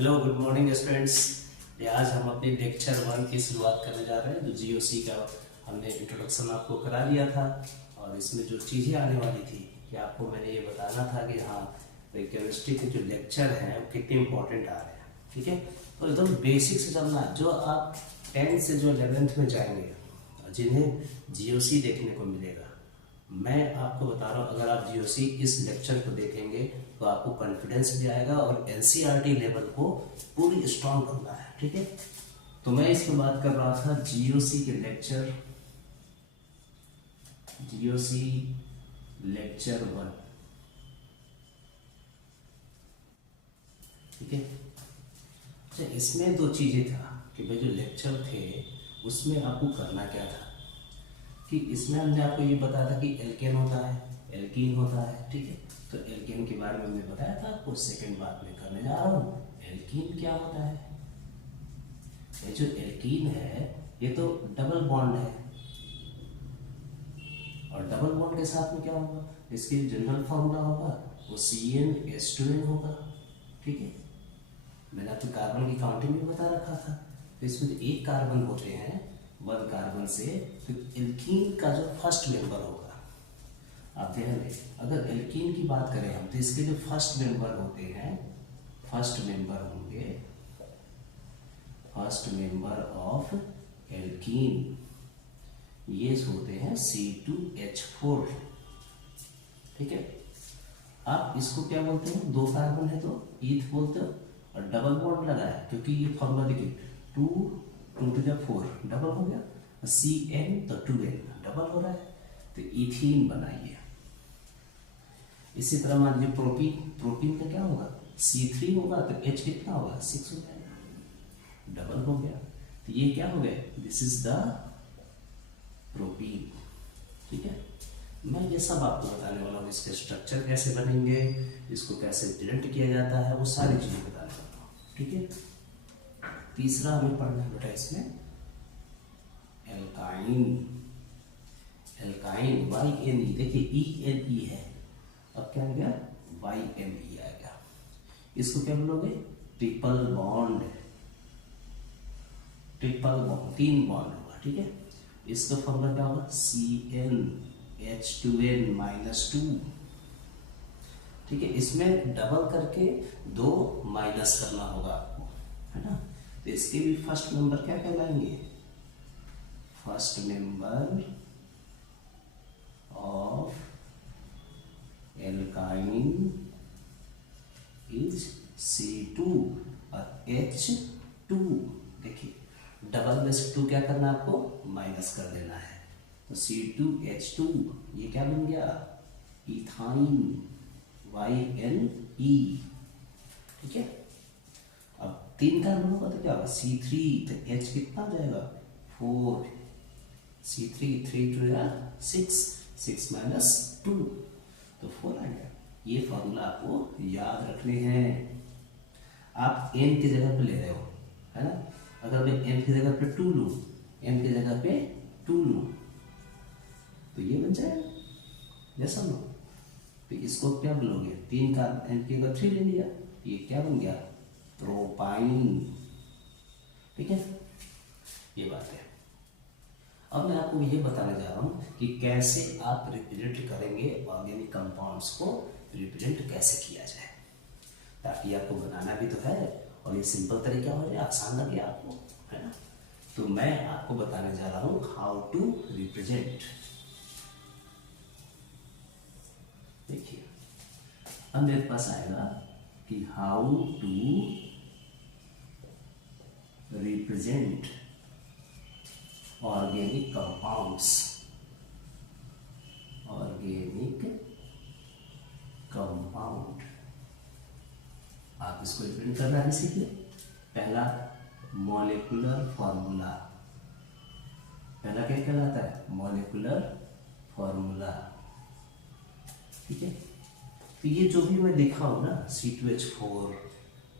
Hello good morning students. आज हम अपने लेक्चर 1 की शुरुआत करने जा रहे हैं। जो जीओसी का हमने इंट्रोडक्शन आपको करा दिया था और इसमें जो चीज़ें आने वाली थी कि आपको मैंने ये बताना था कि हाँ केमिस्ट्री के जो लेक्चर हैं वो कितने इंपॉर्टेंट आ रहे हैं। ठीक है, तो एकदम बेसिक से चलना। जो आप 10th से जो 11th में जाएंगे जिन्हें जीओसी देखने को मिलेगा, मैं आपको बता रहा हूँ, अगर आप जीओसी इस लेक्चर को देखेंगे तो आपको कॉन्फिडेंस भी आएगा और एनसीईआरटी लेवल को पूरी स्ट्रांग करना है। ठीक है, तो मैं इसमें बात कर रहा था जीओसी के लेक्चर, जीओसी लेक्चर 1। ठीक है, अच्छा इसमें दो चीजें था कि भाई जो लेक्चर थे उसमें आपको करना क्या था कि इसमें हमने आपको ये बताया था कि एल्केन होता है, एल्कीन होता है। ठीक है, तो एल्केन के बारे में हमने बताया था आपको। सेकंड बात में करने जा रहा हूँ, एल्कीन क्या होता है। ये जो एल्कीन है ये तो डबल बॉन्ड है और डबल बॉन्ड के साथ में क्या होगा, इसकी जनरल फॉर्मूला होगा वो CnH2n होगा। ठीक है, मैंने आपको कार्बन की काउंटिंग भी बता रखा था। तो इसमें जो एक कार्बन होते हैं 1 कार्बन से, तो एल्कीन का जो फर्स्ट मेंबर होगा, आप ध्यान दें, अगर एल्कीन की बात करें हम तो इसके जो फर्स्ट मेंबर होते हैं, फर्स्ट मेंबर होंगे, फर्स्ट मेंबर ऑफ एल्कीन ये होते हैं C2H4। ठीक है, आप इसको क्या बोलते हैं, 2 कार्बन है तो ईथ बोलते हो और डबल बॉन्ड लगा है क्योंकि ये फॉर्मूला देखिए 2 2 to the 4 डबल हो गया, CN तो 2N डबल हो रहा है, तो इथीन बनाइए। इसी तरह मान लीजिए प्रोपीन, प्रोपीन का क्या होगा, C3 होगा तो H कितना होगा, 6 हो जाएगा, डबल हो गया। तो ये क्या हो गया, दिस इज द प्रोपीन। ठीक है, मैं ये सब आपको बताने वाला हूँ, इसके स्ट्रक्चर कैसे बनेंगे, इसको कैसे प्रेजेंट किया जाता है, वो सारी चीजें बताने वाला हूँ। ठीक है, तीसरा हमें पढ़ना है बेटा इसमें एल्काइन। एल्काइन YNE, देखिए ENE है, अब क्या आ गया YNE आ गया। इसको क्या बोलोगे, triple bond, triple bond 3 bond होगा। ठीक है, इसका फॉर्मूला क्या होगा, CnH2n-2। ठीक है, इसमें डबल करके 2 माइनस करना होगा आपको, है ना। तो इसके भी फर्स्ट मेंबर क्या कहलाएंगे, first member of alkyne is C2 और H2। देखिए डबल में से 2 क्या करना है आपको, माइनस कर देना है, तो C2H2 ये क्या बन गया, इथाइन YNE। ठीक है, अब 3 कार्बन होगा तो क्या होगा, C3 तो H कितना आ जाएगा 4, C3 3 2 6, 6 माइनस 2 तो 4 आ गया। ये फॉर्मूला आपको याद रखने हैं। आप n की जगह पे ले रहे हो, है ना, अगर मैं n की जगह पे 2 लूं, n की जगह पे 2 लूं तो ये बन जाएगा, जैसा लो। तो इसको क्या बोलोगे, 3 का n की जगह 3 ले लिया, ये क्या बन गया, प्रोपाइन। ठीक है, ये बात है। अब मैं आपको ये बताने जा रहा हूं कि कैसे आप रिप्रेजेंट करेंगे ऑर्गेनिक कंपाउंड्स को, रिप्रेजेंट कैसे किया जाए, ताकि आपको बनाना भी तो है और ये सिंपल तरीका हो जाए, आसान लगे आपको, है ना। तो मैं आपको बताने जा रहा हूं हाउ टू रिप्रेजेंट। देखिए अब मेरे पास आएगा कि how to represent organic compounds, organic compound. आप इसको रिप्रेजेंट करना भी सीखिए। पहला मॉलिक्यूलर फॉर्मूला, पहला क्या कहलाता है, मॉलिक्यूलर फॉर्मूला। ठीक है, तो ये जो भी मैं लिखा हूं ना C2H4,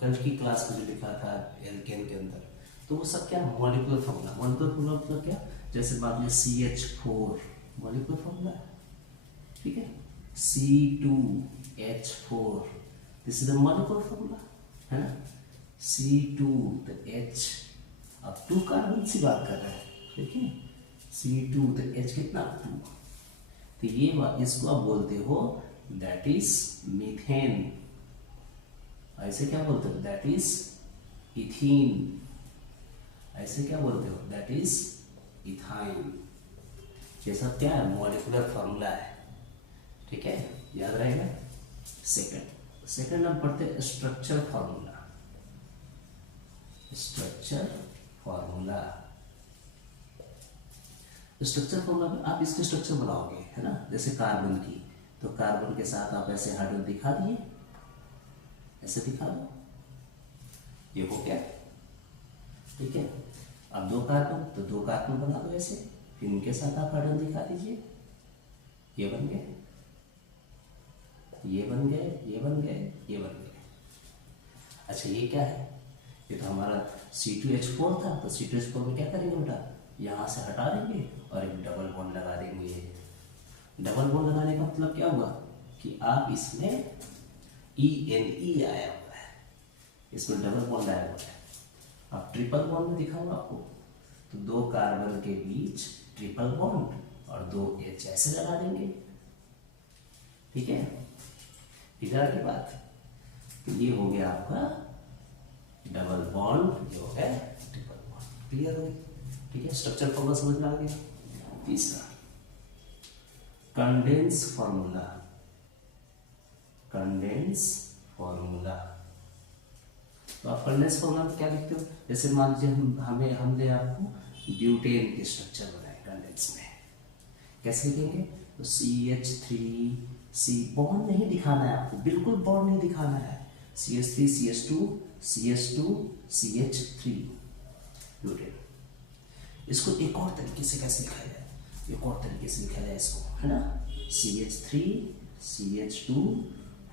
कल की क्लास में जो लिखा था एल्केन के अंदर, तो वो सब क्या मॉलिक्यूलर फॉर्मूला। मॉलिक्यूलर फॉर्मूला मतलब क्या, जैसे बाद में CH4 मॉलिक्यूलर फॉर्मूला है। ठीक है, C2H4 this is the molecular formula, है ना। C2 तो H, अब 2 कार्बन से बात कर रहे हैं, ठीक है। C2 तो H कितना 2, तो ये इसको आप बोलते हो दैट इज मीथेन। ऐसे क्या बोलते हो, दैट इज इथीन। ऐसे क्या बोलते हो, दैट इज इथाइन। ये सब क्या है, मॉलिक्यूलर फॉर्मूला है, ठीक है, याद रहेगा। सेकंड हम पढ़ते हैं structure formula. Structure formula, structure formula में आप इसके स्ट्रक्चर बनाओगे, है ना। जैसे कार्बन की, तो कार्बन के साथ आप ऐसे हाइड्रोजन दिखा दिए, ऐसे दिखा दो, ये हो गया, ठीक है। अब 2 कार्बन, तो 2 कार्बन बना दो ऐसे, फिर इनके साथ आप हाइड्रोजन दिखा दीजिए, ये बन गए, ये बन गए, ये बन गए, ये बन गए। अच्छा ये क्या है, ये तो हमारा C2H4 था, तो C2H4 में क्या करेंगे बेटा, यहाँ से हटा देंगे और एक डबल बॉन्ड लगा देंगे। डबल बॉन्ड लगाने का मतलब क्या हुआ कि आप इसमें ENE आया हुआ है, इसमें डबल बॉन्ड आया हुआ है। अब ट्रिपल बॉन्ड में दिखा हुआ आपको, तो 2 कार्बन के बीच ट्रिपल बॉन्ड और 2 H ऐसे लगा देंगे, ठीक है। इधर की बात, तो ये हो गया आपका डबल बॉन्ड, ये हो गया ट्रिपल बॉन्ड। क्लियर हो गया, ठीक है। स्ट्रक्चर फॉर्मूला समझ में आ गया। तीसरा कंडेंस फॉर्मूला। कंडेंस फॉर्मूला, तो आप कंडेंस फॉर्मूला में क्या लिखते हो, जैसे मान लीजिए हमने आपको ब्यूटेन के स्ट्रक्चर बनाए कंडेंस में, कैसे लिखेंगे, तो CH3C, बॉन्ड नहीं दिखाना है आपको, बिल्कुल बॉन्ड नहीं दिखाना है, CH3 CH2 CH2 CH3 butane. इसको एक और तरीके से कैसे लिखा जाए, एक और तरीके से लिखा जाए इसको, है ना, CH3 CH2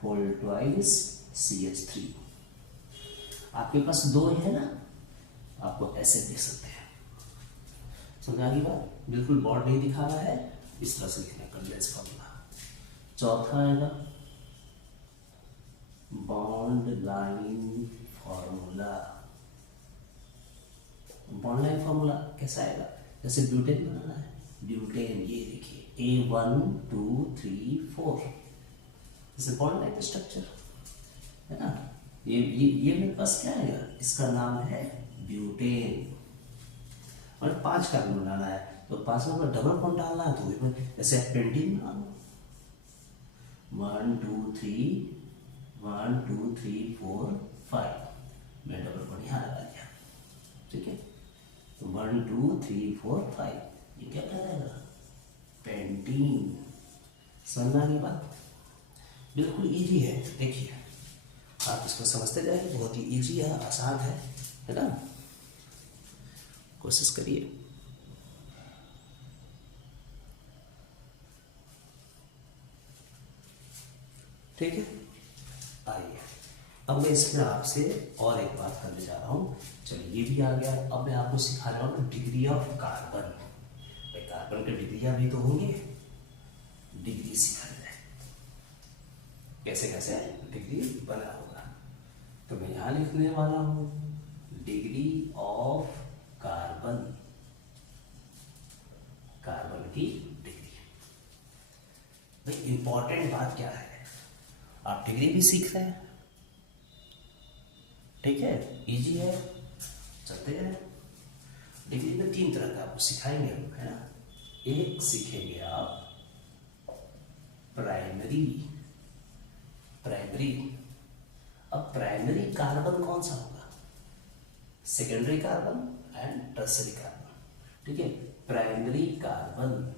whole twice CH3। आपके पास 2 है ना, आपको ऐसे लिख सकते हैं, समझा गई बात। बिल्कुल बॉन्ड नहीं दिखाना है, इस तरह से लिखना है कंडेंस फॉर्मूला। चौथा आएगा bond line formula. Bond line formula कैसा आएगा, जैसे ब्यूटेन बनाना है, ब्यूटेन ये देखिए A1 2 3 4, जैसे बॉन्ड लाइन स्ट्रक्चर है ना। ये मेरे पास क्या है, इसका नाम है ब्यूटेन, और 5 कार्बन बनाना है, तो 5 में डबल बॉन्ड डालना है, तो इसमें जैसे पेंटिंग बना लो, 1 2 3 1 2 3 4 5 मैं डबल बॉन्ड यहाँ लगा दिया, ठीक है। तो 1 2 3 4 5 ये क्या कहलाएगा, पेंटिंग। समझना की बात, बिल्कुल इजी है, देखिए आप इसको समझते जाएंगे, बहुत ही इजी है, आसान है ना। कोशिश करिए। ठीक है, आइए अब मैं इसमें आपसे और एक बात करने जा रहा हूँ। चलिए ये भी आ गया, अब मैं आपको सिखा रहा हूँ डिग्री ऑफ कार्बन। भाई कार्बन के डिग्रियां भी तो होंगे, डिग्री सिखा जाए कैसे कैसे डिग्री बना होगा। तो मैं यहाँ लिखने वाला हूँ डिग्री ऑफ कार्बन, कार्बन की डिग्री। भाई इंपॉर्टेंट बात क्या है, आप डिग्री भी सीख रहे हैं, ठीक है, इजी है, चलते हैं। डिग्री में 3 तरह का आपको सिखाएंगे हम, है ना। एक सीखेंगे आप प्राइमरी, प्राइमरी। अब प्राइमरी कार्बन कौन सा होगा, secondary carbon and tertiary carbon, ठीक है। प्राइमरी कार्बन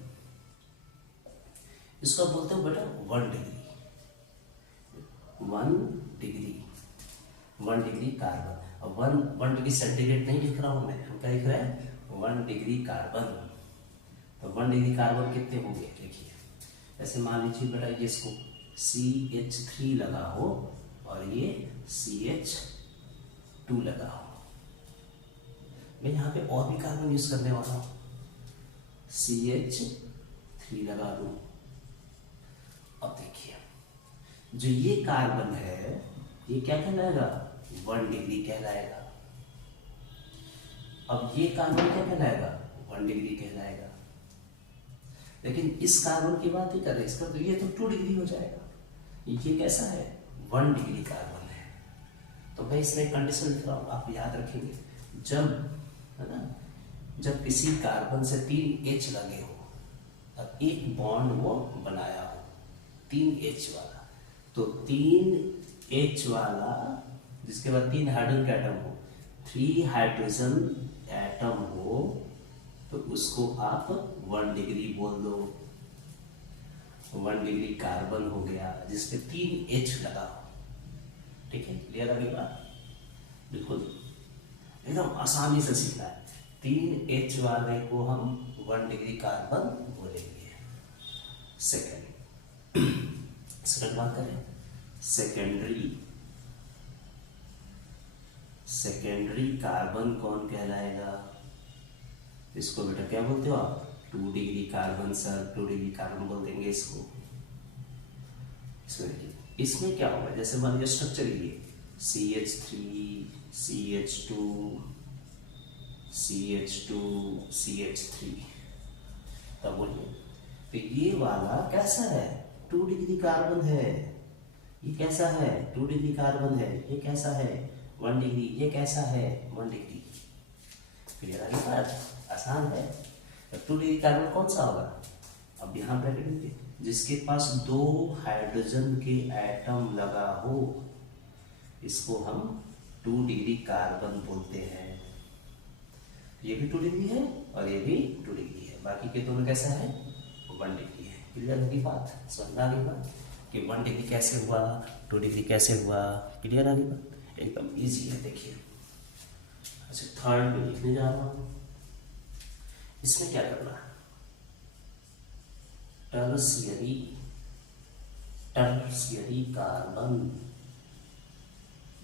इसको बोलते हो बेटा 1 डिग्री, 1 डिग्री कार्बन। अब 1 डिग्री सेंटीग्रेड नहीं लिख रहा हूं मैं, हम क्या लिख रहे हैं 1 डिग्री कार्बन। तो 1 डिग्री कार्बन कितने हो गए, देखिए ऐसे मान लीजिए बेटा ये इसको CH3 लगा हो और ये CH2 लगा हो। मैं यहाँ पे और भी कार्बन यूज करने वाला हूँ, CH3 लगा दूं। अब देखिए जो ये कार्बन है ये क्या कहलाएगा, 1 डिग्री कहलाएगा। अब ये कार्बन क्या कहलाएगा? 1 डिग्री कहलाएगा। लेकिन इस कार्बन की बात ही कर रहे हैं, इसका तो ये तो 2 डिग्री हो जाएगा। ये कैसा है? 1 डिग्री कार्बन है। तो मैं इसमें कंडीशन लिख रहा हूँ, आप याद रखेंगे। जब, है ना, जब किसी कार्बन से 3 H लगे हो और एक बॉन्ड वो बनाया हो 3 H वाला, तो 3 H वाला जिसके बाद 3 हाइड्रोजन का एटम हो, 3 हाइड्रोजन एटम हो, तो उसको आप 1 डिग्री बोल दो। 1 डिग्री कार्बन हो गया जिसपे 3 H लगा हो। ठीक है, क्लियर अभी बात? बिल्कुल एकदम आसानी से सीखना है। 3 H वाले को हम 1 डिग्री कार्बन बोलेंगे। सेकेंड बात करें, सेकेंडरी कार्बन कौन कहलाएगा? इसको बेटा क्या बोलते हो आप? 2 degree carbon sir, 2 degree carbon बोल देंगे इसको। इसमें क्या होगा? जैसे मान लीजिए स्ट्रक्चर ये CH3 CH2 CH2 CH3, तब बोलिए तो ये वाला कैसा है? 2 डिग्री कार्बन है। ये कैसा है? 2 डिग्री कार्बन है। ये कैसा है? 1 डिग्री। ये कैसा है? 1 डिग्री। क्लियर है बात? आसान है। 2 डिग्री कार्बन कौन सा होगा? अब यहाँ ब्रैकेट में जिसके पास 2 हाइड्रोजन के एटम लगा हो, इसको हम 2 डिग्री कार्बन बोलते हैं। ये भी 2 डिग्री है और ये भी 2 डिग्री है। बाकी के दोनों कैसा है? 1 डिग्री है। क्लियर होगी बात? समझ आ गई बात कि 1 डिग्री कैसे हुआ, 2 डिग्री कैसे हुआ? क्लियर आ गई बात? एकदम इजी है। देखिए, अच्छा, थर्ड में लिखने जा रहा हूँ। इसमें क्या करना है? टर्शियरी कार्बन,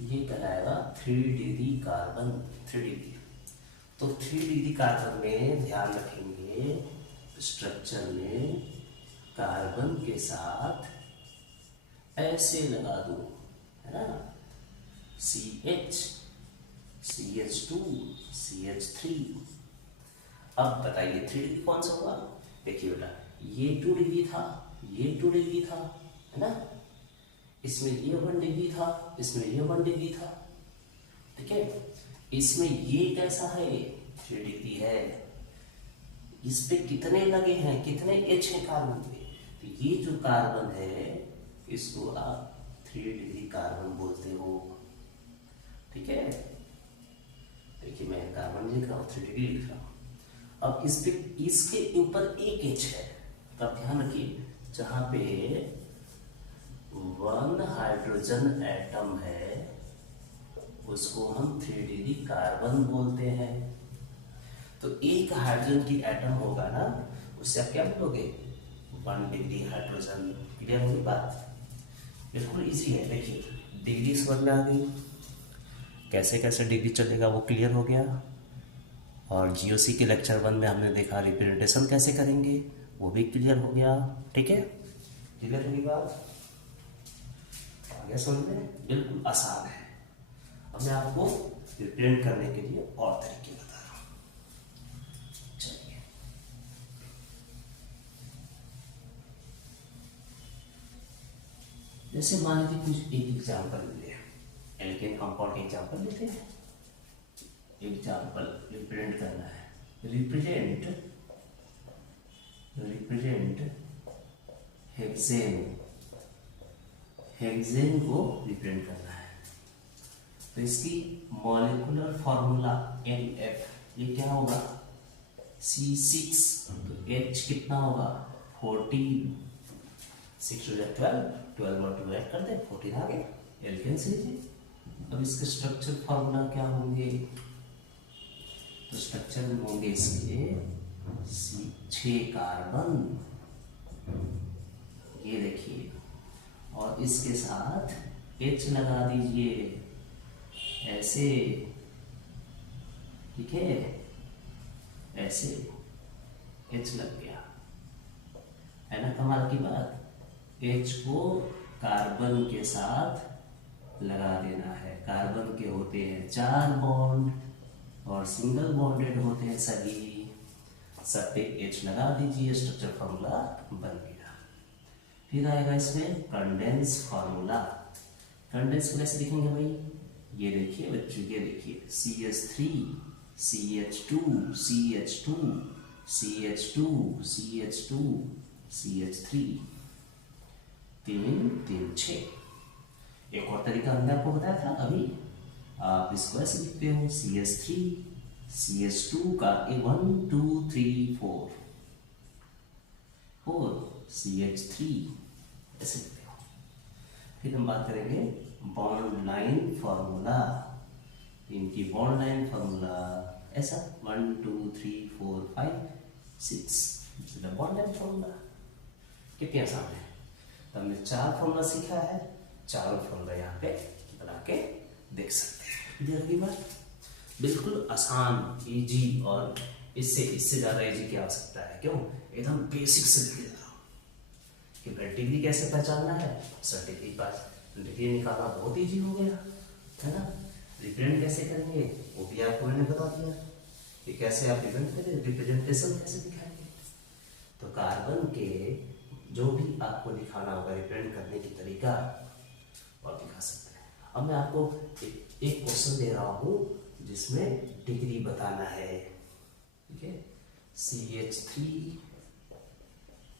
ये कहलाएगा 3 डिग्री कार्बन। 3 डिग्री, तो 3 डिग्री कार्बन में ध्यान रखेंगे, स्ट्रक्चर में कार्बन के साथ ऐसे लगा दो, है ना, CH CH2 CH3। अब बताइए 3 डिग्री कौन सा होगा? देखिए बेटा, ये 2 डिग्री था, ये 2 डिग्री था, है ना, इसमें ये 1 डिग्री था, इसमें ये 1 डिग्री था। ठीक है, इसमें ये कैसा है? 3 डिग्री है। इस पे कितने लगे हैं? कितने H हैं कार्बन पे? तो ये जो कार्बन है इसको आप 3 डिग्री कार्बन बोलते हो। ठीक है, देखिए मैं कार्बन लिख रहा हूँ, 3 डिग्री लिख रहा हूँ। अब इस पे, इसके ऊपर एक H है, तब ध्यान रखिए जहां पे 1 हाइड्रोजन एटम है उसको हम 3 डिग्री कार्बन बोलते हैं। तो एक हाइड्रोजन की एटम होगा ना, उससे आप क्या बोलोगे? 1 डिग्री हाइड्रोजन। क्लियर होगी बात? बिल्कुल इजी है। देखिए डिग्री समझ में आ गई, कैसे कैसे डिग्री चलेगा वो क्लियर हो गया। और जीओसी के लेक्चर 1 में हमने देखा रिप्रेजेंटेशन कैसे करेंगे, वो भी क्लियर हो गया। ठीक है, क्लियर होगी बात? आगे समझ में? बिल्कुल आसान है। अब मैं आपको रिप्रेजेंट करने के लिए और तरीके बता रहा हूं। चलिए, जैसे मान लीजिए कुछ एक एग्जाम्पल ले, एल्केन कंपाउंड के एग्जाम्पल लेते हैं। एग्जाम्पल रिप्रेजेंट करना है, रिप्रेजेंट हेक्सेन को रिप्रेजेंट करना है। तो इसकी मॉलिक्यूलर फॉर्मूला NF, ये क्या होगा? C6, तो H कितना होगा? 14, 6 to 12 और 2 ऐड कर दे, 14 आ गए। एल्केन से लीजिए। अब इसके स्ट्रक्चर फॉर्मूला क्या होंगे? तो स्ट्रक्चर में होंगे इसके 6 कार्बन, ये देखिए, और इसके साथ H लगा दीजिए ऐसे। ठीक है, ऐसे H लग गया, है ना, कमाल की बात। H को कार्बन के साथ लगा देना है। कार्बन के होते हैं 4 बॉन्ड और सिंगल बॉन्डेड होते हैं सभी। सब पे H लगा दीजिए, स्ट्रक्चर फार्मूला बन गया। फिर आएगा इसमें कंडेंस फार्मूला। कंडेंस को कैसे लिखेंगे भाई? ये देखिए बच्चों, ये देखिए CH3 CH2 CH2 CH2 CH2 CH3 3 3 6। एक और तरीका हमने आपको बताया था अभी, आप इसको ऐसे लिखते हो CH3 CH2 का 1 2 3 4 CH3 ऐसे लिखते हो। फिर हम बात करेंगे बॉन्ड लाइन फार्मूला। इनकी बॉन्ड लाइन फार्मूला ऐसा 1 2 3 4 5 6 बॉन्ड लाइन फार्मूला। कितने आसान है। तो हमने 4 फार्मूला सीखा है, चारों फार्मूला यहाँ पे बना के देख सकते हैं। क्लियर बात? बिल्कुल आसान, इजी, और इससे ज्यादा इजी क्या हो सकता है? क्यों? एकदम बेसिक से लेके जा रहा हूँ कि डिग्री कैसे पहचानना है। सर डिग्री पास डिग्री निकालना बहुत इजी हो गया है ना। रिप्रेजेंट कैसे करेंगे वो भी आपको मैंने बता दिया कि कैसे आप रिप्रेजेंटेशन कैसे दिखाएंगे। तो कार्बन के जो भी आपको दिखाना होगा रिप्रेजेंट करने की तरीका और दिखा सकते हैं। अब मैं आपको एक क्वेश्चन दे रहा हूँ जिसमें डिग्री बताना है। ठीक है, CH3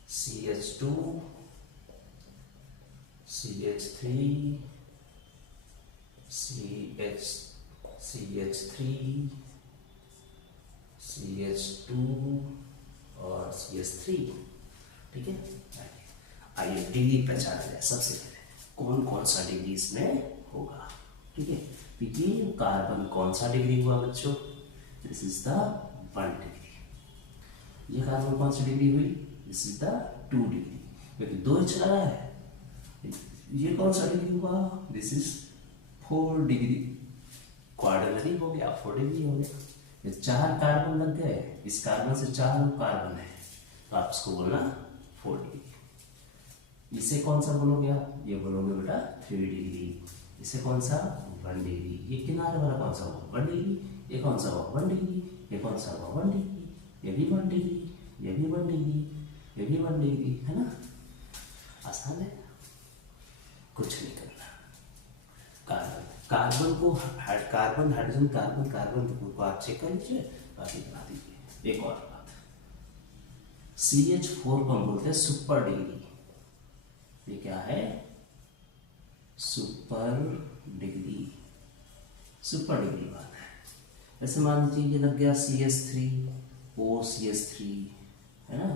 CH2 CH3 CH3 CH2 और CH3। ठीक है, आइए डिग्री पहचान लें। सबसे पहले कौन कौन सा डिग्री इसमें होगा। ठीक है, तो ये कार्बन कौन सा डिग्री हुआ बच्चों? This is the 1 degree. ये कार्बन कौन सी डिग्री हुई? दिस इज द 2 डिग्री, क्योंकि 2 H लगा है। ये कौन सा डिग्री हुआ? This is 4 degree. क्वाड्रेनरी हो गया, 4 डिग्री हो गया। ये 4 कार्बन लग गए, इस कार्बन से 4 कार्बन है, तो आप इसको बोलना 4 डिग्री। इसे कौन सा बोलोगे आप? ये बोलोगे बेटा 3 डिग्री। इसे कौन सा? 1 डिग्री। ये किनारे वाला कौन सा हुआ? 1 डिग्री। ये कौन सा हुआ? 1 डिग्री। ये कौन सा हुआ? 1 डिग्री। ये भी 1 डिग्री, ये भी 1 डिग्री, ये भी 1 डिग्री, है ना। आसान है, कुछ नहीं करना। कार्बन को कार्बन हाइड्रोजन कार्बन कार्बन को आप चेक कर लीजिए, बाकी बना दीजिए। एक और बात, CH4 को हम बोलते हैं सुपर डिग्री। ये क्या है? Super degree. सुपर डिग्री बात है। जैसे मान लीजिए ये लग गया CH3 OCH3, है ना।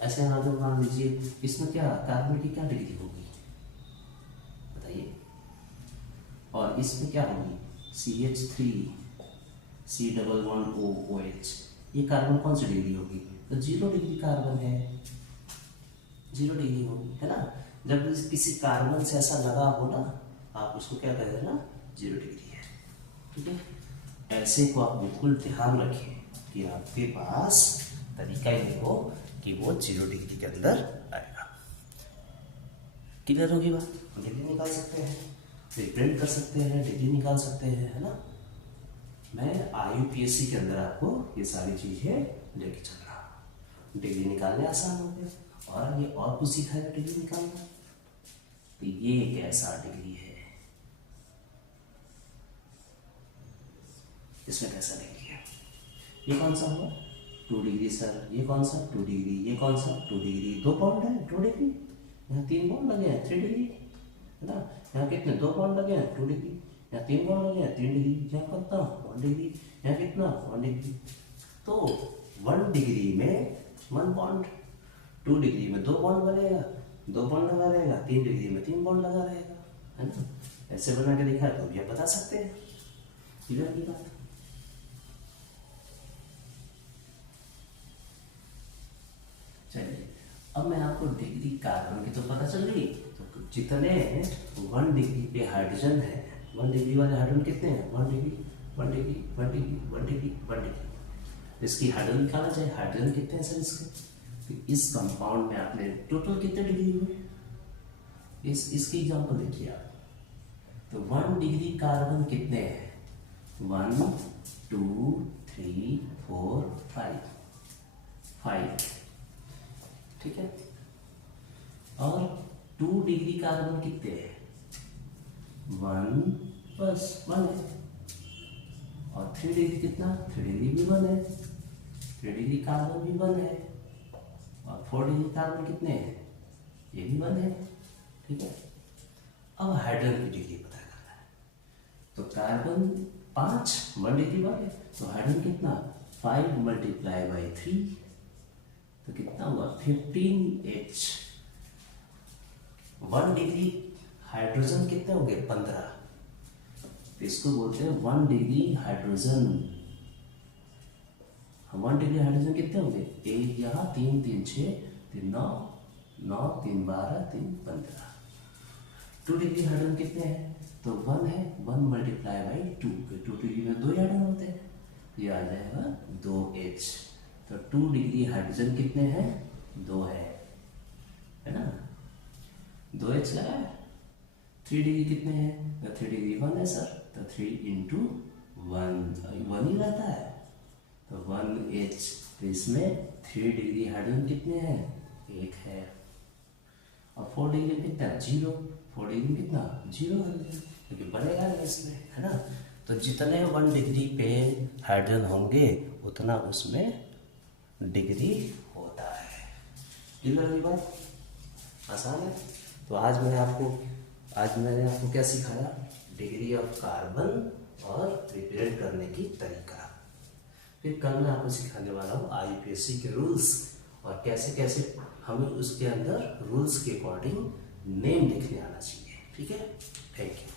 ऐसे मान लीजिए इसमें क्या कार्बन की क्या डिग्री होगी बताइए? और इसमें क्या होगी? CH3 C11OOH। ये कार्बन कौन सी डिग्री होगी? तो 0 डिग्री कार्बन है, 0 डिग्री होगी, है ना। जब किसी कार्बन से ऐसा लगा हो ना, आप उसको क्या कह देना? 0 डिग्री है। ठीक है, ऐसे को आप बिल्कुल ध्यान रखें कि आपके पास तरीका ये हो कि वो 0 डिग्री के अंदर आएगा। क्लियर होगी बात? डिग्री निकाल सकते हैं, रिप्रेजेंट कर सकते हैं, डिग्री निकाल सकते हैं, है ना। मैं IUPAC के अंदर आपको ये सारी चीजें लेके चल रहा हूँ। डिग्री निकालने आसान हो गया, और आगे और कुछ सिखाएगा डिग्री निकालना। तो ये कैसा डिग्री है? इसमें कैसा डिग्री है? ये कौन सा हुआ? 2 डिग्री सर। ये कौन सा? 2 डिग्री। ये कौन सा? 2 डिग्री। 2 बॉन्ड है, 2 डिग्री। यहाँ 3 बॉन्ड लगे हैं, 3 डिग्री, है ना। यहाँ कितने? 2 बॉन्ड लगे हैं, 2 डिग्री। यहाँ 3 बॉन्ड लगे हैं, 3 डिग्री। यहाँ कितना? 1 डिग्री। यहाँ कितना? 1 डिग्री। तो 1 डिग्री में 1 बॉन्ड, 2 डिग्री में 2 बॉन्ड बनेगा, 2 बॉन्ड लगा रहेगा, 3 डिग्री में 3 बॉन्ड लगा रहेगा, है ना। ऐसे बना के दिखा तो आप बता सकते हैं। क्लियर की बात? चलिए, अब मैं आपको डिग्री कार्बन की तो पता चल गई। तो जितने 1 डिग्री पे हाइड्रोजन है, 1 डिग्री वाले हाइड्रोजन कितने हैं? 1 degree 1 degree 1 degree 1 degree 1 degree. इसकी हाइड्रोजन निकालना चाहिए, हाइड्रोजन कितने हैं सर इसके? तो इस कंपाउंड में आपने टोटल कितने डिग्री हुए? इसकी एग्जांपल देखिए आप। तो 1 डिग्री कार्बन कितने हैं? 1 2 3 4 5, ठीक है। और 2 डिग्री कार्बन कितने हैं? 1 बस 1 है। और 3 डिग्री कितना? 3 डिग्री भी 1 है। 3 डिग्री कार्बन भी 1 है। और 4 डिग्री कार्बन कितने हैं? ये भी 1 है, ठीक है। अब हाइड्रोजन की डिग्री पता करना है। तो कार्बन 5 1 डिग्री 1 है, तो हाइड्रोजन कितना? 5 मल्टीप्लाई बाई 3, तो कितना हुआ? 15H। 1 डिग्री हाइड्रोजन कितने होंगे? 15। तो इसको बोलते हैं 1 डिग्री हाइड्रोजन। 1 डिग्री हाइड्रोजन कितने होंगे? 1 यहाँ 3 3 6 3 9 9 3 12 3 15। 2 डिग्री हाइड्रोजन कितने हैं? तो 1 है, 1 मल्टीप्लाई बाई 2, 2 डिग्री में 2 हाइड्रोजन होते हैं, ये आ जाएगा 2H। तो 2 डिग्री हाइड्रोजन कितने हैं? 2 है ना, 2H लगा है। 3 डिग्री कितने हैं? तो 3 डिग्री 1 है सर, तो 3 इंटू 1 ही रहता है, तो 1H। तो इसमें 3 डिग्री हाइड्रोजन कितने हैं? 1 है। और 4 डिग्री कितना? 0। 4 डिग्री कितना? 0 हाइड्रोजन, क्योंकि बढ़ेगा नहीं इसमें, है ना। तो जितने 1 डिग्री पे हाइड्रोजन होंगे उतना उसमें डिग्री होता है। क्लियर हुई बात? आसान है। तो आज मैंने आपको क्या सिखाया? डिग्री ऑफ कार्बन और रिप्रेजेंट करने की तरीका। फिर कल मैं आपको सिखाने वाला हूँ IUPAC के रूल्स, और कैसे कैसे हमें उसके अंदर रूल्स के अकॉर्डिंग नेम लिखने आना चाहिए, ठीक है। Thank you.